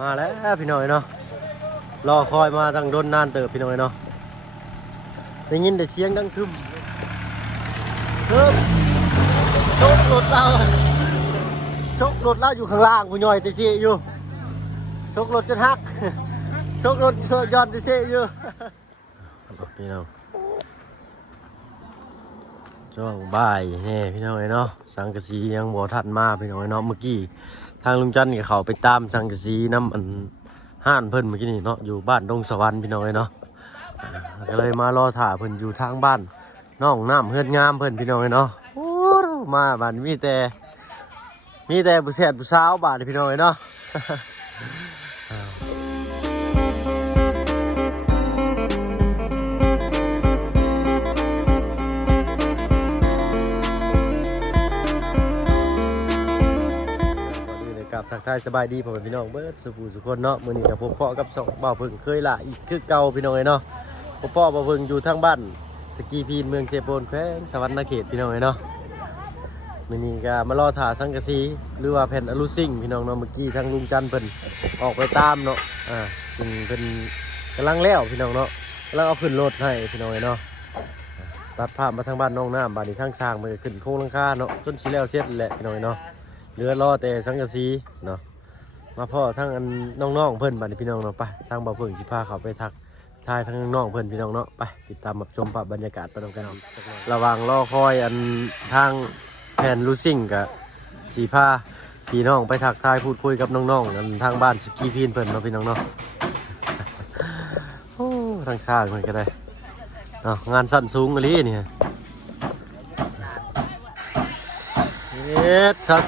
มาแล้วพี่น้อยเนาะรอคอยมาตั้งโดนนานเติบพี่น้อยเนาะได้ยินแต่เสียงดังทึมชกรถเราชกรถเราอยู่ข้างล่างผู้ย่อยติซี่อยู่ชกรถจนหักชกรถย้อนติซี่อยู่พี่น้องช่วงบ่ายแห่พี่น้องเนาะสังกะสียังบ่ทันมาพี่น้องเนาะเมื่อกี้ทางลุงจันทร์กับเขาไปตามสังกะสีน้ำอันห้านเพิ่นเมื่อกี้นี่เนาะอยู่บ้านดงสวรรค์พี่น้องเนาะก็เลยมารอถ่าเพิ่นอยู่ทางบ้านน้องน้ำเฮือนงามเพิ่นพี่น้องเนาะโอ้มาบ้านมีแต่ผู้แซ่บผู้สาวบ้านพี่น้องเนาะกับทักทายสบายดีพ่อแม่พี่น้องเบิดสุขสุขคนเนาะมื้อนี้กับพบพ่อกับสองบ่าวเพิ่งเคยละอีกคือเก่าพี่น้องเนาะพบพ่อบ่าวเพิ่งอยู่ทางบ้านสกีพีนเมืองเชโปนแขวงสวรรณเขตพี่น้องเนาะมื้อนี้ก็มารอถ่าสังกะสีหรือว่าแผ่นอลูซิ่งพี่น้องเนาะเมื่อกี้ทางลุงจันทร์เพิ่นออกไปตามเนาะซึ่งเพิ่นกำลังแล้วพี่น้องเนาะกำลังเอาขึ้นรถให้พี่น้องเนาะตัดภาพมาทางบ้านน้องน้ำบ้านนี้ทางสร้างไปขึ้นโครงหลังคาเนาะจนสิแล้วเสร็จแหละพี่น้องเนาะเหลือรอแต่สังกะสีเนาะมาพ่อทั้งอันน้องๆเพิ่นบัดนี้พี่น้องเนาะไปทางบ่าวเพิ่งสิพาเขาไปทักทายทั้งน้องๆเพิ่นพี่น้องเนาะไปติดตามรับชมภาพบรรยากาศไปนำกันระหว่างรอคอยอันทางแผนลูซิ่งกับสิพาพี่น้องไปทักทายพูดคุยกับน้องๆอันทางบ้านสกีพีนเพิ่นเนาะพี่น้องเนาะโอ้ทางชาติเพิ่นก็ได้เนาะงานสั้นสูงกะลีนี่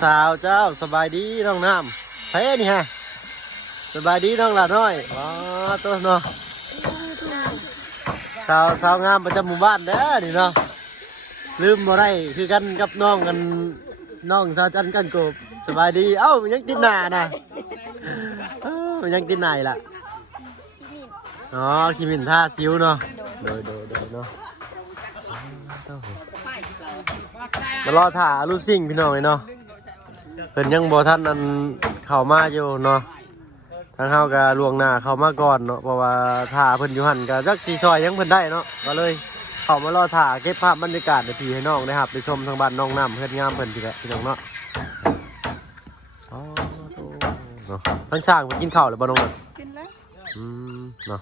สาวๆเจ้าสบายดีน้องน้ำเฮ้นี่ฮะสบายดีน้องหลานน้อยอ๋อตัวเนาะสาวงามประจำหมู่บ้านเด้อนี่เนาะลืมบ่ได้คือกันกับน้องกันน้องสาวจันกันกบสบายดีเอ้ามันยังติดหน้านะมันยังติดหน้าล่ะอ๋อคิมินท่าซิวเนาะโดยเนาะมารอถ่าลูซิ่งพี่น้องเนาะเพิ่นยังบ่ทันอันเข้ามาอยู่เนาะทางเฮาก็ล่วงหน้าเข้ามาก่อนเนาะเพราะว่าถ่าเพิ่นอยู่หั่นก็จักสิซอยยังเพิ่นได้เนาะก็เลยเข้ามารอถ่าเก็บภาพบรรยากาศให้พี่ให้น้องได้ครับไปชมทางบ้านน้องน้ำเพิ่นงามเพิ่นพี่แหละพี่น้องเนาะอ๋อเนาะทั้งช่างเพิ่นกินข้าวแล้วบ่น้องกินแล้วเนาะ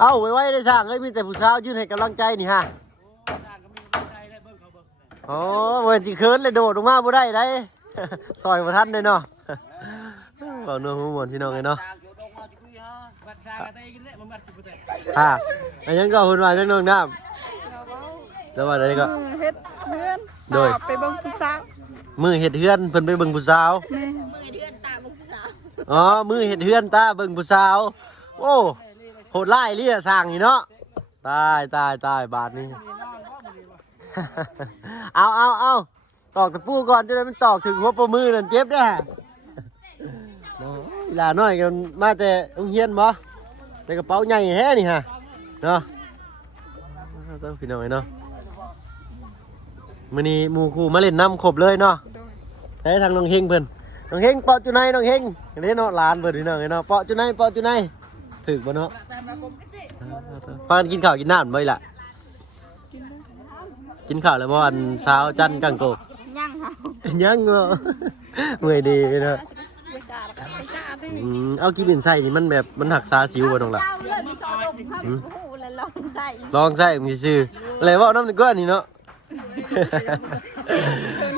เอ้าไว้ได้ช่างเอ้ยมีแต่ผู้สาวยืนให้กำลังใจนี่ฮะอ๋อเหมือนจีเคิร์นเลยโดดลงมาบ่ได้ได้ซอยประทันเลยเนาะเอาเนื้อหูหมดพี่น้องเลยเนาะอันยังก็หุ่นวายจังน้องน้ำแล้วว่าอะไรก็เฮ็ดเฮือนโดยไปเบิ่งผู้สาวมือเฮ็ดเฮือนเพิ่นไปเบิ่งผู้สาวมือเฮ็ดเฮือนตาเบิ่งผู้สาวอ๋อมือเฮ็ดเฮือนตาเบิ่งผู้สาวโอ้โหดไล่เลี่ยสร้างอยู่เนาะตายบาทนี้เอาตอกตะปูก่อนจะได้มันตอกถึงหัวปมือนั่นเจ็บได้หลาน้อยกันมาแต่โรงเรียนบ่ในกระเป๋าใหญ่แฮ่นี่ฮะเนาะต้องพี่น้อยเนาะมื้อนี้หมู่คู่มาเล่นน้ำครบเลยเนาะให้ทางน้องเฮงเพิ่นน้องเฮงเปาะจุไหนน้องเฮงเด้เนาะหลานเพิ่นพี่น้องเนาะเปาะจุไหนถึกบ่เนาะพากันกินข้าวกินน้ำบ่ล่ะกินข้าวแล้วบ่อันเช้าจันกังโกบยังเหรอเมื่อยดีเนาะเอากินเป็นไส้นี่มันแบบมันหักษาสิวบ่น้องล่ะลองใส่มีชื่ออะไรว่าน้ำหนึ่งก้อนนี่เนาะ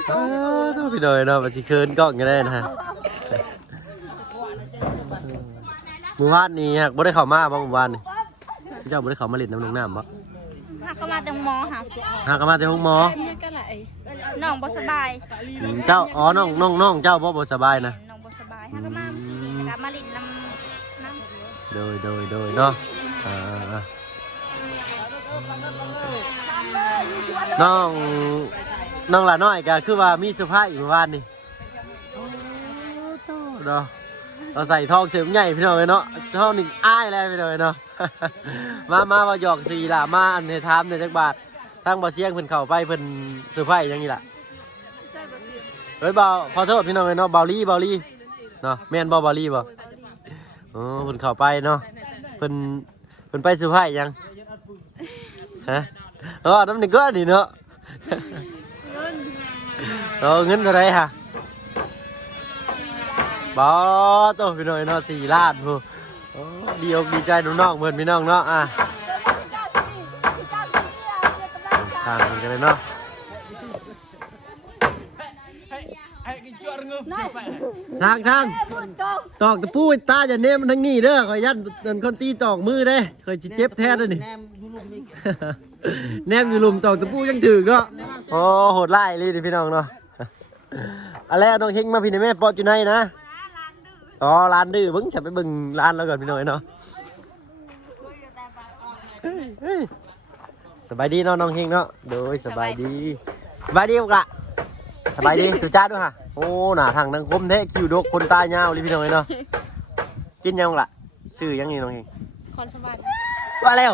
ต้องพี่หน่อยเนาะมาสิเคินกล้องกันได้นะฮะมื้อวานนี้ฮะบ่ได้เข้ามาบ่มื้อวานนี่เจ้าบ่ได้เข้ามาเล่นน้ำหนึ่งน้ำบ่หากมาแต่หมอค่ะหากมาแต่ห้องหมอน้องบ่สบายเจ้าอ๋อน้องเจ้าบ่สบายนะน้องบ่สบายหากมาลิ้นน้ำโดยเนาะน้องหลาน้อยก็คือว่ามีเสื้อผ้าอีกเมื่อวานนี่เนาะเราใส่ทองเสริมใหญ่พี่น้องเลยเนาะทองหนึ่งอ้ายเลยพี่น้องเลยเนาะมาว่าหยอกสีล่ะมาอันให้ถามในจักบาททางบ่เสียงเพิ่นเข้าไปเพิ่นเสื้อผ้าอย่างนี้ล่ะ เฮ้ยเบาขอโทษพี่น้องเลยเนาะเบาลี่เนาะแม่นบ่เบาลี่บ่อ๋อเพิ่นเข้าไปเนาะเพิ่นไปสุพรรณยังฮะอ๋อน้ำหนึ่งก็นี่เนาะเงินเท่าไรฮะบ่โตพี่น้องเนาะ4 ล้านพูโอ้ดีอกดีใจน้องๆเหมือนพี่น้องเนาะทางกันเลยเนาะช่างตอกตะปูตาจะเนมทั้งนี้เด้อคอยยันคนตีตอกมือเด้คอยเจ็บแท้เลยนี่แนมอยู่ลุมตอกตะปูยังถือเนาะโอ้โหดไล่เลยพี่น้องเนาะอะไรน้องเฮงมาพี่ในแม่ปอดอยู่ไหนนะอ๋อร้านดื้อบึ้งฉันไปบึงร้านแล้วก่อนพี่น้องเนาะสบายดีเนาะน้องเฮงเนาะโดยสบายดีบุกละสบายดีสุจ้าด้วยค่ะโอ้หน้าทางนังคมแท้คิวดกคนตายยาวเลยพี่น้องเนาะกินยังล่ะซื้อยังนี่น้องเฮงคอนสวรรค์ว่าแล้ว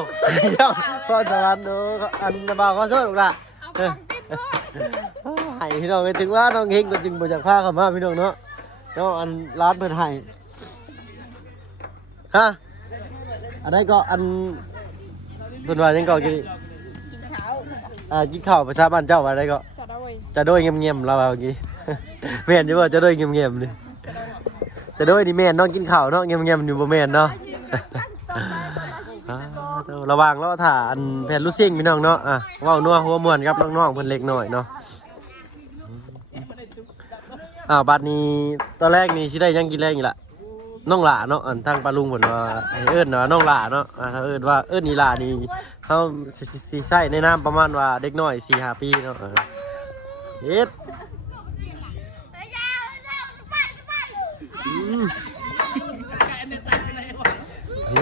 ข้อสวรรค์ดูอันบ่าวข้อโทษลูกละให้พี่น้องถึงว่าน้องเฮงก็จึงบ่จากผ้าเข้ามาพี่น้องเนาะเนาะอันร้านเพิ่นให้ฮะอันใดก็อันเพิ่นว่าจังก็กินกินข้าวประชาบ้านเจ้าว่าได้ก็จะโดยเงียบๆเราเอางี้แม่นอยู่ว่าจะโดยเงียบๆนี่จะโดยนี่แม่นน้องกินข้าวเนาะเงียบๆอยู่บ่แม่นเนาะระวังแล้วถ่าอันแผ่นลูกซิ่งพี่น้องเนาะเว้านัวหัวม่วนครับน้องๆเพิ่นเล็กน้อยเนาะบัดนี้ตอนแรกนี่สิได้ยังกินแรงอยู่ล่ะน้องหล่าเนาะอันทางปลาลุงเพิ่นว่าให้เอิ้นว่าน้องหล่าเนาะถ้าเอิ้นว่าเอิ้นอีหล่านี่เฮาสิใช้ในนามประมาณว่าเด็กน้อย 4-5 ปีเนาะเฮ็ด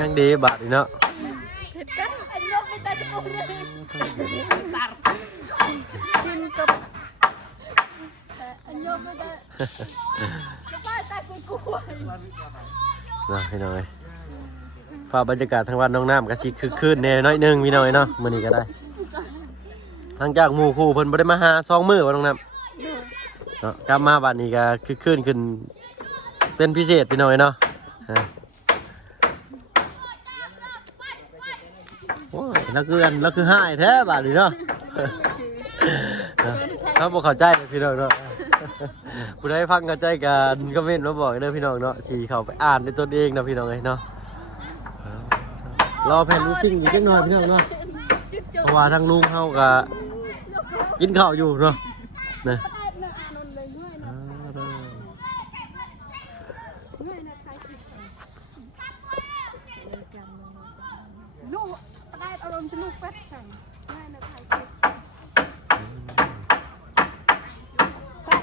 ยังดีบาดนี่เนาะกินกับอันยมไม่ได้พี่น้อยภาพบรรยากาศทางวันน้องน้ำก็สิคือคืนแน่น้อยนึงพี่น้อยเนาะมื้อนี้ก็ได้หลังจากหมู่คู่เพิ่นบ่ได้มาหา2 มื้อว่าน้องน้ำเนาะกลับมาบัดนี้ก็คือคืนขึ้นเป็นพิเศษพี่น้อยเนาะโอ้ยแล้วคือหายแท้บาดนี้เนาะถ้าบ่เข้าใจพี่น้องเนาะผู้ใดฟังเข้าใจกันก็เม้นมาบอกเด้อพี่น้องเนาะสิเข้าไปอ่านด้วยตนเองนะพี่น้องเอ้ยเนาะรอแผ่นลูกซิ่งอีกจักหน่อยพี่น้องเนาะเพราะว่าทางลุงเฮาก็กินข้าวอยู่เนาะนะลูกได้อารมณ์จะลูกแป๊ดสั่งง่ายนะไทย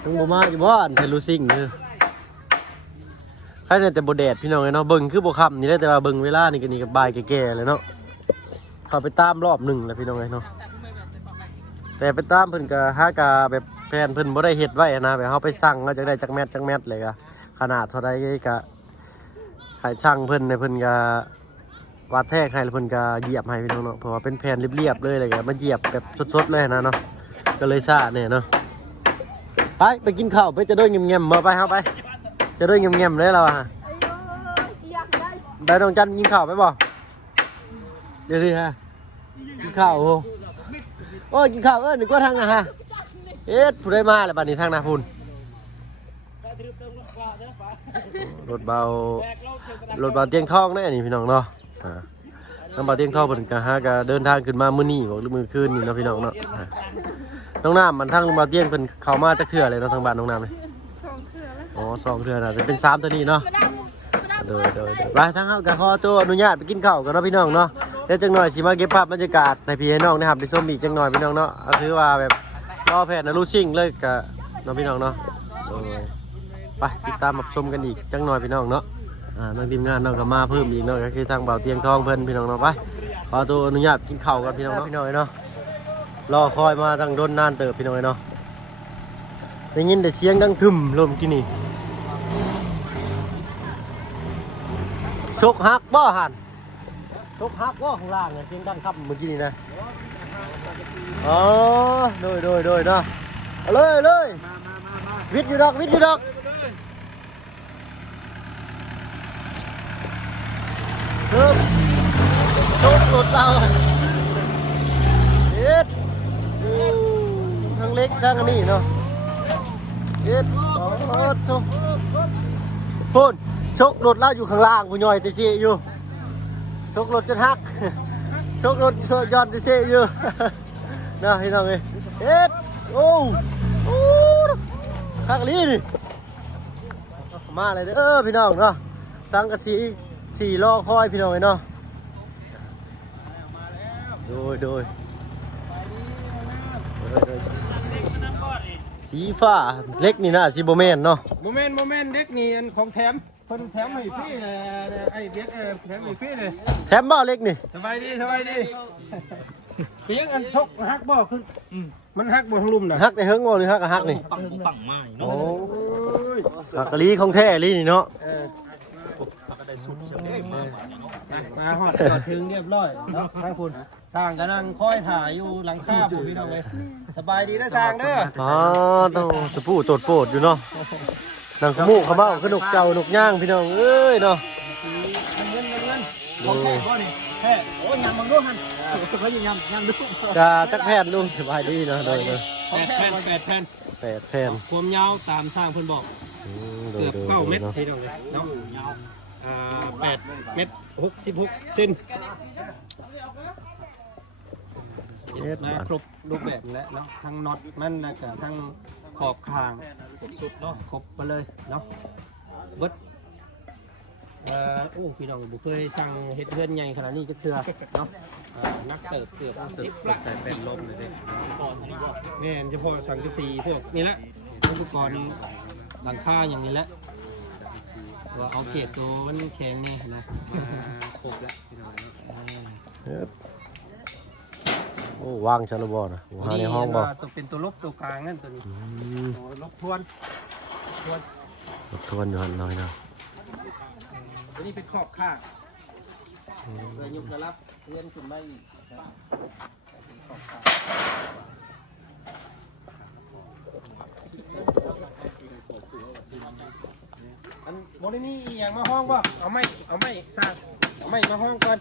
ทั้งบ่มาอยู่บ่อันแผ่นลูกซิ่งเด้อใครเนี่ยแต่บ่แดดพี่น้องเอ้ยเนาะเบิ่งคือบ่ค่ำนี่ได้แต่ว่าเบิ่งเวลานี่ก็นี่ก็บ่ายแก่ๆเลยเนาะเข้าไปตามรอบหนึ่งแล้วพี่น้องเอ้ยเนาะแต่ไปตามเพิ่นก็หากะแบบแผนเพิ่นบ่ได้เฮ็ดไว้นะแบบเฮาไปสั่งเฮาจักได้จักแมตเลยก็ขนาดเท่าใดก็ให้สั่งเพิ่นเนี่ยเพิ่นก็วัดแทกให้แล้วเพิ่นก็เหยียบให้พี่น้องเนาะเพราะว่าเป็นแผ่นเรียบๆเลยก็มาเหยียบแบบสดๆเลยนะเนาะก็เลยซ่าเนี่ยเนาะไปกินข้าวไปจะด้วยเงียบๆมาไปเฮาไปจะด้วยเงียบๆเลยเราได้น้องจันกินข้าวไปบ่เดี๋ยวดิฮะกินข้าวโอ้ยกินข้าวนึกว่าทางนะฮะผู้ใดมาแล้วบัดนี้ทางนาพุ่นรถเบาเตียงทองนี่นี่พี่น้องเนาะทางเบาเตียงทองเพิ่นก็หาก็เดินทางขึ้นมามื้อนี้บ่หรือมื้อคืนนี่เนาะพี่น้องเนาะน้องน้ำมันทางเบาเตียงเพิ่นเข้ามาจักเทื่อเลยเนาะทางบ้านน้องน้ำเลย2 เทื่อแล้วอ๋อ2 เทื่อน่ะจะเป็น3ตัวนี้เนาะโดยไปทางเฮาก็ขอตัวอนุญาตไปกินข้าวกันเนาะพี่น้องเนาะเดี๋ยวจังหน่อยสิมาเก็บภาพบรรยากาศให้พี่ให้น้องนะครับได้ชมอีกจังหน่อยพี่น้องเนาะเอาถือว่าแบบรอแพทย์นะลูซิ่งเลยกะน้องพี่น้องเนาะไปติดตามรับชมกันอีกจังหน่อยพี่น้องเนาะน้องทีมงานน้องก็มาเพิ่มอีกเนาะก็คือทางเบาเตียงทองเพิ่นพี่น้องเนาะไปขอตัวอนุญาตกินข้าวกันพี่น้องเนาะพี่น้องเนาะรอคอยมาตั้งโดนนานเติบพี่น้องเนาะได้ยินแต่เสียงดังทึมลมกินนี่ชกฮักบ่หันชกฮักบ่ข้างล่างเสียงดังครับเมื่อกี้นี่นะอ๋อโดยเนาะเอาเลย วิทย์อยู่ดอกวิทย์อยู่ดอกเริ่มโชคหลุดเราเอ็ดทั้งเล็กทั้งอันนี้เนาะเอ็ดโอ้โหพุ่นโชคหลุดเราอยู่ข้างล่างผู้ย่อยติชิอยู่โชคหลุดจนหักโชคหลุดย้อนติชิอยู่นะพี่น้องเอ้ยเอ็ดโอ้โอ้หักลีนี่มาเลยเด้อพี่น้องเนาะสังกะสีที่รอคอยพี่น้องเนาะโดยสีฟ้าเล็กนี่นะสีโบแมนเนาะ โมเมนต์เด็กนี่อันของแถมเพิ่นแถมให้พี่ไอ้เด็กแถมให้พี่เลย แถมบ่เล็กนี่ สบายดีเพียงอันชกฮักบ่คือมันฮักบ่ทั้งลุมน่ะ ฮักในเฮิงบ่หรือฮักกับฮักนี่ปังไม้เนาะฮักกะลีของแท้ลีนี่เนาะ มาฮอดก็ถึงเรียบร้อยเนาะทางคุณสร้างกำลังคอยถ่ายอยู่หลังคาผู้พี่น้องเลยสบายดีนะสร้างเด้อ อ๋อต้องตะปูโตดโปดอยู่เนาะนังขมูกขม้าขึ้นนกเจ้านกย่างพี่น้องเอ้ยเนาะ เงินของแท้บ่นี่แท้โอ้ยยำมังดูหั่นเขาอยู่ยำดู กาจักแพนลุงสบายดีเนาะโดย8 แผ่น 8 แพน ความยาวตามสร้างเพิ่นบอก โด เกื ย อบ โดย 9 เมตร เนาะ พี่น้องเลยเนาะ8 เมตร 66 เซน เอ็ด มา บาท ครบรูปแบบแล้วเนาะทั้งน็อตมันแล้วก็ทั้งขอบคางสุดเนาะครบไปเลยเนาะเบิดโอ้พี่น้องบุเคยสั่งเฮ็ดเรือนใหญ่ขนาดนี้ก็เถื่อเนาะนักเติบเกือบ10ละใส่เป็นลมเลยเด้นี่เฉพาะสังกะสีพวกนี้แหละอุปกรณ์หลังคาอย่างนี้แหละว่าเอาเกล็ดตัวมันแข็งนี่นะครบแล้วพี่น้อง เอ็ดโอ้วางชั้นละบ่นะโอ้หาในห้องบ่ ตัวเป็นตัวลบตัวกลางนั่นตัวนี้ตัวลบทวน รบทวนอยู่หั่นหน่อยเนาะ ตัวนี้เป็นขอบข้างเลยยุบระลับเลื่อนขึ้นมาอีกอันโมนี่นี่อย่างมาห้องป่ะเอาไม้สร้างเอาไม้มาห้องก่อน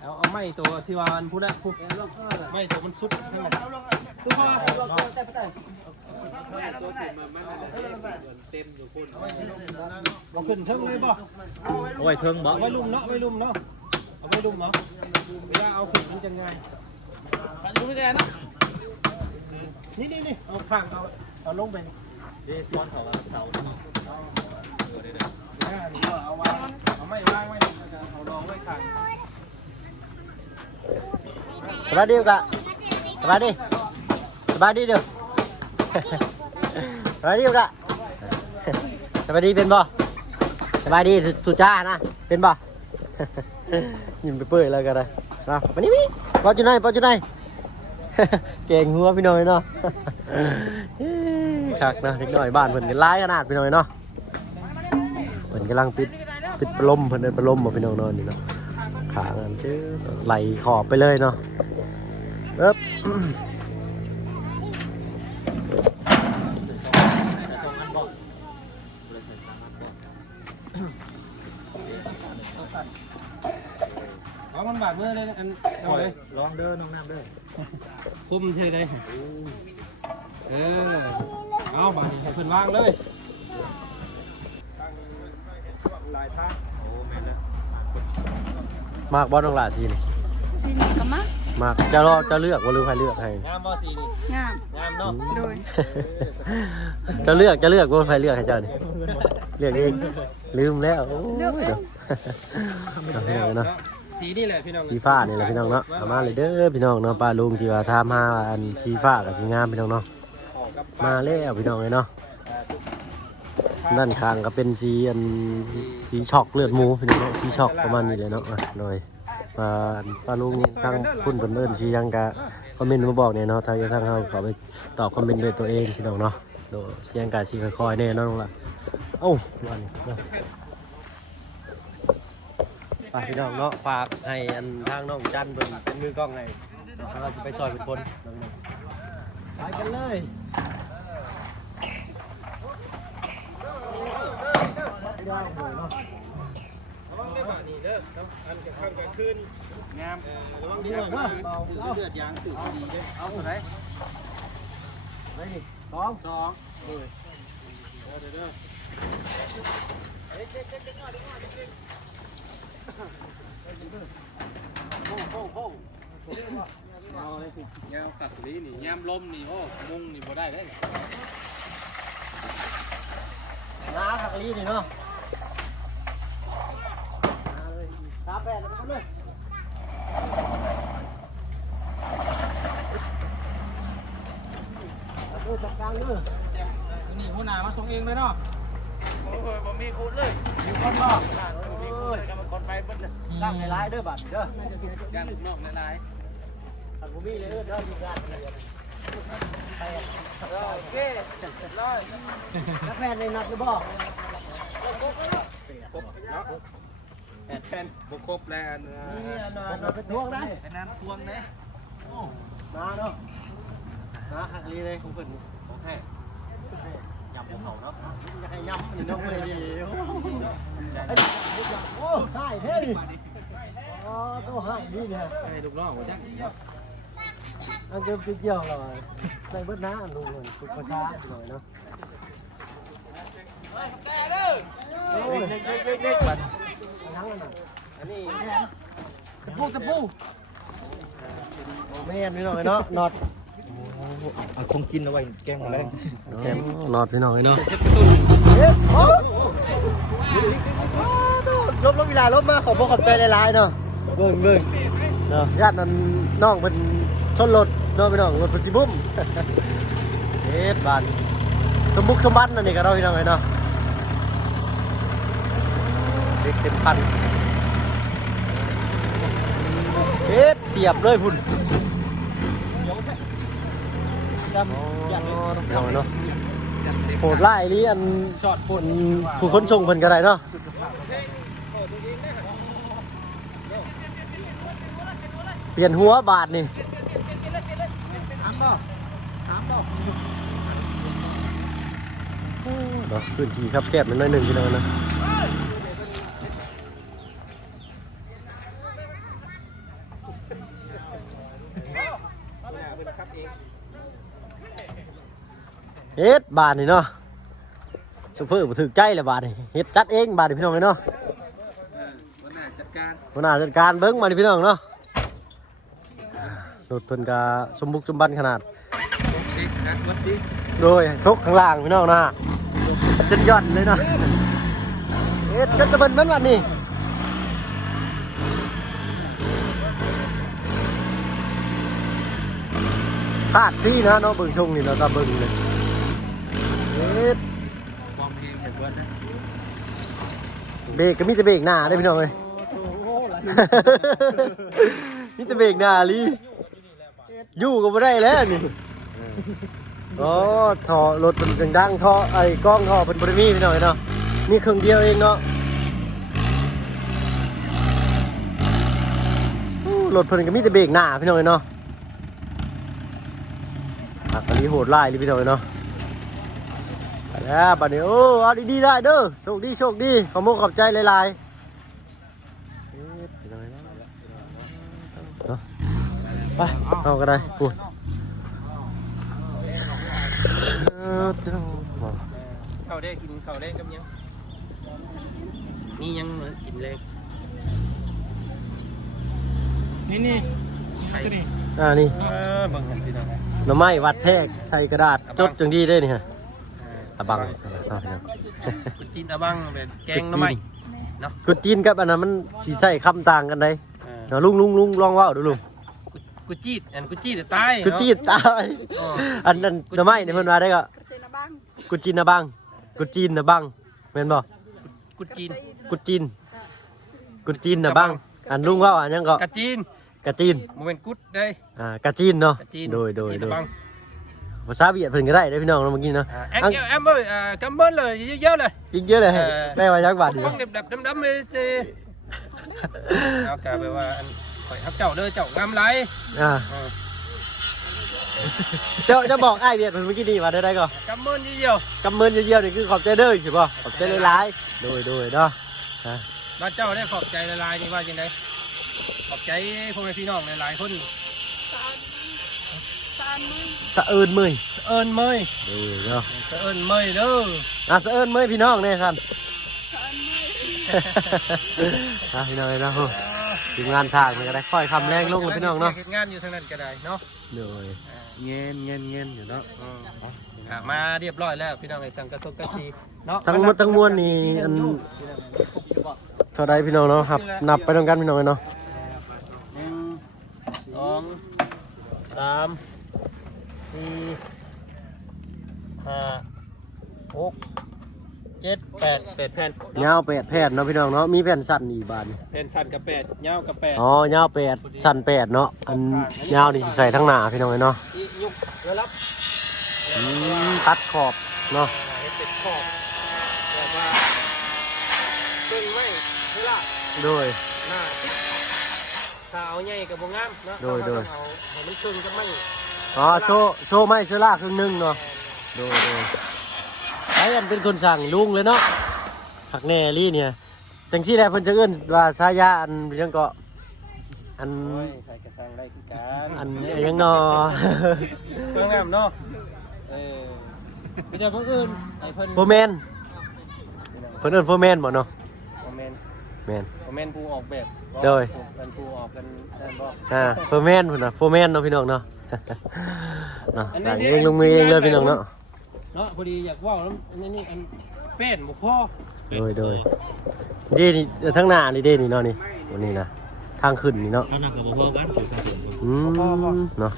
เอาไม้ตัวที่วานพูดนะพูดไม้ตัวมันซุกใช่ไหมคือพอมาขึ้นเทิงเลยป่ะ โอ้ยเทิงบ่ เอาไว้ลุ่มเนาะเอาไว้ลุ่มเนาะเวลาเอาขึ้นมันจะง่ายดูไม่ได้นะนี่เอาข้างเอาลงไปซ้อนของเราเอาไม้วางไว้เอารองไว้ข้าง สบายดีกะสบายดีเด้อ สบายดีกะสบายดีเป็นบ่สบายดีสุจ้านะเป็นบ่ ยิ้มไปเปื่อยแล้วกันเลยนะมานี่ปอจุนัย เก่งหัวพี่น้อยเนาะ คักนะเด็กน้อยบ้านเพิ่นร้ายขนาดพี่น้อยเนาะเพิ่นกำลังปิดปลมเพิ่นเดินปลมบ่พี่น้องนอนนี่เนาะขางันชื่อไหลขอบไปเลยเนาะเอ๊บเอามันบาดมือเลยอันเอาเลย ลองเด้อน้องน้ำเด้อ คุมเท่เลยเอาบาดนี้ให้เพิ่นวางเลยหลายท่าโอ้แม่นนะ มากบอลน้องหลาซีนี่ สินก็มาม ากจะเลือกว่าหรือใครเลือกให้ งามบ่สีนี่ งาม งามเนาะ โดย จะเลือกว่าใครเลือกให้เจ้านี่เลือกเองลืมแล้วโอ้ยเดี๋ยวเอาเนาะ สีนี่แหละพี่น้อง สีฟ้านี่แหละพี่น้องเนาะเอามาเลยเด้อพี่น้องเนาะป้าลุงที่ว่าทำมาอันสีฟ้ากับสีงามพี่น้องเนาะมาแล้วพี่น้องเลยเนาะด้านข้างก็เป็นสีอันสีช็อกเลือดหมูพี่น้องเนาะสีช็อกประมาณนี้เลยเนาะโดยป้าลุงทางพุ่นเพิ่นเอิ้นสียังกะคอมเมนต์มาบอกเนี่ยเนาะทางเฮาเขาไปตอบคอมเมนต์ด้วยตัวเองพี่น้องเนาะโดยเสียงกะสีค่อยๆแน่เนาะน้องล่ะเอ้าวันนี้ฝากพี่น้องเนาะฝากให้อันทางน้องจันเป็นมือกล้องให้เราจะไปซอยเป็นคนไปกันเลย อันกลางค่ำกลางคืนงามระวังดีหน่อยเนาะเลือดยางตื่นดีเด้เอาเท่าไหร่สองเด้อยามกัดลีนี่ยามลมนี่โอ้มุงนี่บ่ได้เลย น้าหักลีนี่เนาะตาแปดแล้วก็เลยดูจับกลางเลย นี่หัวหน้ามาส่งเองเลยเนาะโอ้ยบ่มีคุณเลย มีคนบ่มีคนกำลังคนไปเบิ้ลเลยตั้งในร้ายเด้อบัดเด้ย่างลูกนอกในลาย ทางผมมีเลยเด้อมีงานอะไรไปโอเคร้อยนักแพทย์ในนัดหรือบ่ แผ่นบุครบแล้ว นี่นอนไปทวงได้ เป็นน้ำทวงเด้ นาเนาะนาหักลีเลยของเพิ่นของแท้ยำของเขาเนาะอยากให้ยำอยู่น้องเลยดิโอ้ใช่เท่ดิอ๋อตัวให้ดีเนี่ย ให้ลูกน้องบ่จัก อันเดิมเกี่ยวเลยใส่เบิดน้าอันลุงเลยสุกประชาหน่อยเนาะโอ้ยเล็กบัดทั้งนั้นน่ะอันนี้ตะปูแม่นพี่น้อยเนาะนอด คงกินเอาไว้แกงหมดแล้ว แม่นอดพี่น้อยเนาะลบเวลาลบมาขอบขอบใจหลายๆเนาะเบิ่งเนาะญาตินั้นน้องเป็นชนรถเนาะพี่น้องรถเป็นสิบุ้มเฮ็ดบ้านสมบุกสมบัตินั่นนี่ก็เราพี่น้องเนาะเด็กเต็มพันเฮ็ดเสียบเลยพุ่นอย่างนี้เนาะโหดไล่นี่อัน ช็อตปุ่น ผู้คนส่งเพิ่นก็ได้เนาะเปลี่ยนหัวบาทนี่เนาะพื้นที่ครับแคบมันน้อยหนึ่งพี่น้องนะเฮ็ดบาทนี่เนาะซูเปอร์บ่ถึกใจเลยบาทนี่เฮ็ดจัดเองบาทนี่พี่น้องเนาะ หัวหน้าจัดการ หัวหน้าจัดการเบิ่งมานี่พี่น้องเนาะรถเพิ่นก็สมบุกสมบันขนาด เช็คนะวัดดิ โดยชกข้างล่างพี่น้องนะจนย่อนเลยเนาะเฮ็ดจนตะเบิ่นมันวันนี้คาดฟรีนะเนาะเบิ่งชงนี่เนาะตาเบิ่งเลยเฮ็ด ความเพลงแบบเบิดนะ เบรกก็มีแต่เบรกหน้าได้พี่น้องเอ้ย มีแต่เบรกหน้าลีอยู่ก็บ่ได้แล้วนี่อ๋อท่อรถมันจังดังท่อไอ้กล้องท่อเพิ่นบ่ได้มีพี่น้องเนาะมีเครื่องเดียวเองเนาะรถเพิ่นก็มีแต่เบรกหน้าพี่น้องเนาะหักอันนี้โหดไล่เลยพี่น้องเนาะไปแล้วบัดนี้โอ้เอาดีๆได้เด้อโชคดีขอบคุณขอบใจหลายๆไปเอาก็ได้พูดเข้าได้กินเข้าได้กับยังมียังกินเลย นี่ ไข่ นี่ นี่ บางอย่างที่เรา หน่อไม้วัดแทกใส่กระดาษจดจังดีได้นี่ฮะอะบังเอาพี่น้อง กุจินตะบังแบบแกงหน่อไม้ กุจีนกับอันนั้นมันสีใส่คำต่างกันได้เนาะลุงลองว่าดูลุง กุจีดกุจีดตาย กุจีนตายอันนั้นหน่อไม้เนี่ยเพิ่นว่าได้ก็กุจีนนะบังกุจีนนะบังแม่นบ่ กุจีน กุจีนนะบังอันลุงว่าอันยังก็ กะจีน กะจีน โมเมนกุดได้ กะจีนเนาะ กะจีน โดย ตะบัง ภาษาเวียดเพิ่นก็ได้พี่น้องเนาะเมื่อกี้เนาะ แอมเอ้ยกำเบิ้ลเลยเยอะๆเลย จริงเยอะเลยได้มาจักบาทดี บังดับดำๆเลยเจเอากะไปว่าอันข่อยทับเจ้าเด้อเจ้างามไร จะบอกไอ้เวียดเพิ่นเมื่อกี้นี่ว่าได้ก็ กำเบิ้ลเยี่ยว กำเมินเยี่ยวๆนี่คือขอบใจเด้อใช่ป่ะขอบใจหลายๆโดยเนาะ บ้านเจ้าได้ขอบใจหลายๆนี่ว่าจังไดขอบใจพ่อแม่พี่น้องหลายๆคน สะเอิญเมย เอิ้นเมย เนาะ เอิ้นเมยเด้อ สะเอิญเมยพี่น้องเนี่ยครับพี่น้องเลยเนาะทีมงานสร้างมันก็ได้ค่อยคำแรงลงเลยพี่น้องเนาะ เฮ็ดงานอยู่ทางนั้นก็ได้เนาะ โดยเงินอยู่เนาะ มาเรียบร้อยแล้วพี่น้องไอ้สังกะสกกะสีเนาะ ทั้งหมดทั้งมวลนี่อันเท่าใดพี่น้องเนาะครับนับไปตรงกันพี่น้องเลยเนาะ 1 2 3 4 5 6 7 8 8แผ่น ยาว8แผ่นเนาะพี่น้องเนาะมีแผ่นสั้นอีกบาทนี่ แผ่นสั้นกับ8ยาวกับ8 อ๋อยาว8สั้น8เนาะอันยาวนี่สิใส่ทั้งหน้าพี่น้องเลยเนาะ อียุกแล้วรับ ตัดขอบเนาะ เฮ็ดเป็นขอบแบบว่าเป็นไม้เวลา โดย หน้าถ้าเอาใหญ่กับบ่งามเนาะ โดย เอาให้มันตึงกับมัน อ๋อโชว์ไม้เสื้อลากครึ่งหนึงเนาะโดยไอ้อันเป็นคนสั่งลุงเลยเนาะผักแหน่ลี่เนี่ยจังซี่แหละเพิ่นจะเอิ้นว่าสายาอันเรื่องเกาะอัน โอ้ยใส่กระสังได้คือกัน อันยังนอ เพิ่งงามเนาะมีแต่คนอื่นไอ้เพิ่น โฟร์แมนเพิ่นเอิ้นโฟร์แมนบ่เนาะ คอมเมนต์ แมน คอมเมนต์ผู้ออกแบบ โดย กันผู้ออกกันนั่นบ่ โฟร์แมนพุ่นน่ะโฟร์แมนเนาะพี่น้องเนาะ เนาะสั่งเองลงมือเองเลยพี่น้องเนาะ เนาะพอดีอยากเว้าแล้วอันนี้อันเป็นบ่พอ โดยนี่นี่ทั้งหน้านี่เด้นี่เนาะนี่วันนี้นะทางขึ้นนี่เนาะ ข้างหน้ากับพ่อกันคือกัน เนาะ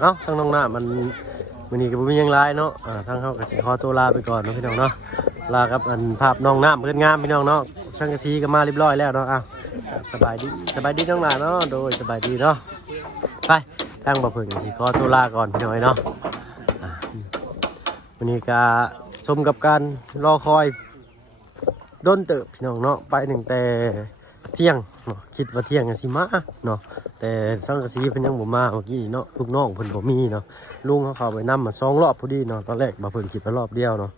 เอ้าทางน้องหน้ามันวันนี้ก็บ่มีหยังหลายเนาะทางเฮาก็สิขอตัวลาไปก่อนเนาะพี่น้องเนาะลากับอันภาพน้องน้ำเพิ่นงามพี่น้องเนาะช่างกะสีก็มาเรียบร้อยแล้วเนาะสบายดีน้องหลานเนาะโดยสบายดีเนาะไปทางบ่เพิ่งสิขอตัวลาก่อนพี่น้อยเนาะวันนี้ก็ชมกับการรอคอยด้นเติบพี่น้องเนาะไปหนึ่งแต่เที่ยงเนาะคิดว่าเที่ยงสิมาเนาะแต่ช่างกะสีเพิ่นยังบ่มาเมื่อกี้เนาะลูกน้องเพิ่นบ่มีเนาะลุงเขาเข้าไปนำมา2รอบพอดีเนาะตอนแรกบ่เพิ่งคิดไปรอบเดียวเนาะ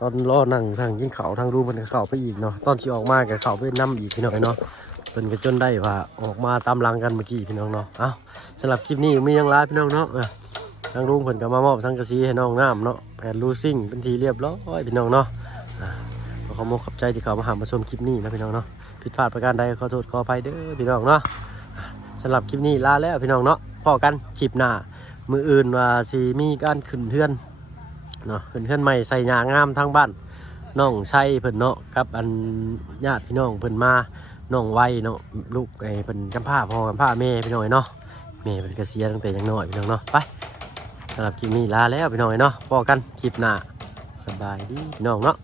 ตอนรอนั่งสั่งกินข้าวทางรูเพิ่นก็เข้าไปอีกเนาะตอนสิออกมาก็เข้าไปนำอีกพี่น้อยเนาะจนก็จนได้ว่าออกมาตามหลังกันเมื่อกี้พี่น้องเนาะเอ้าสำหรับคลิปนี้มีหยังหลายพี่น้องเนาะทางลุงเพิ่นก็มามอบสังกะสีให้น้องน้ำเนาะแผ่นลูซิ่งเป็นทีเรียบร้อยพี่น้องเนาะขอขอบใจที่เขามาหามาชมคลิปนี้นะพี่น้องเนาะผิดพลาดประการใดขอโทษขออภัยเด้อพี่น้องเนาะสำหรับคลิปนี้ลาแล้วพี่น้องเนาะพอกันคลิปหน้ามืออื่นว่าสิมีการขึ้นเทือนเนาะขึ้นเทือนใหม่ใส่หญ้างามทางบ้านน้องชัยเพิ่นเนาะกับอันญาติพี่น้องเพิ่นมาน้องไว้เนาะลูกไอ้เพิ่นกำพร้าพ่อกำพร้าแม่พี่น้องเนาะแม่เพิ่นก็เสียตั้งแต่ยังน้อยพี่น้องเนาะไปสำหรับคลิปนี้ลาแล้วพี่น้องเนาะพอกันคลิปหน้าสบายดีพี่น้องเนาะ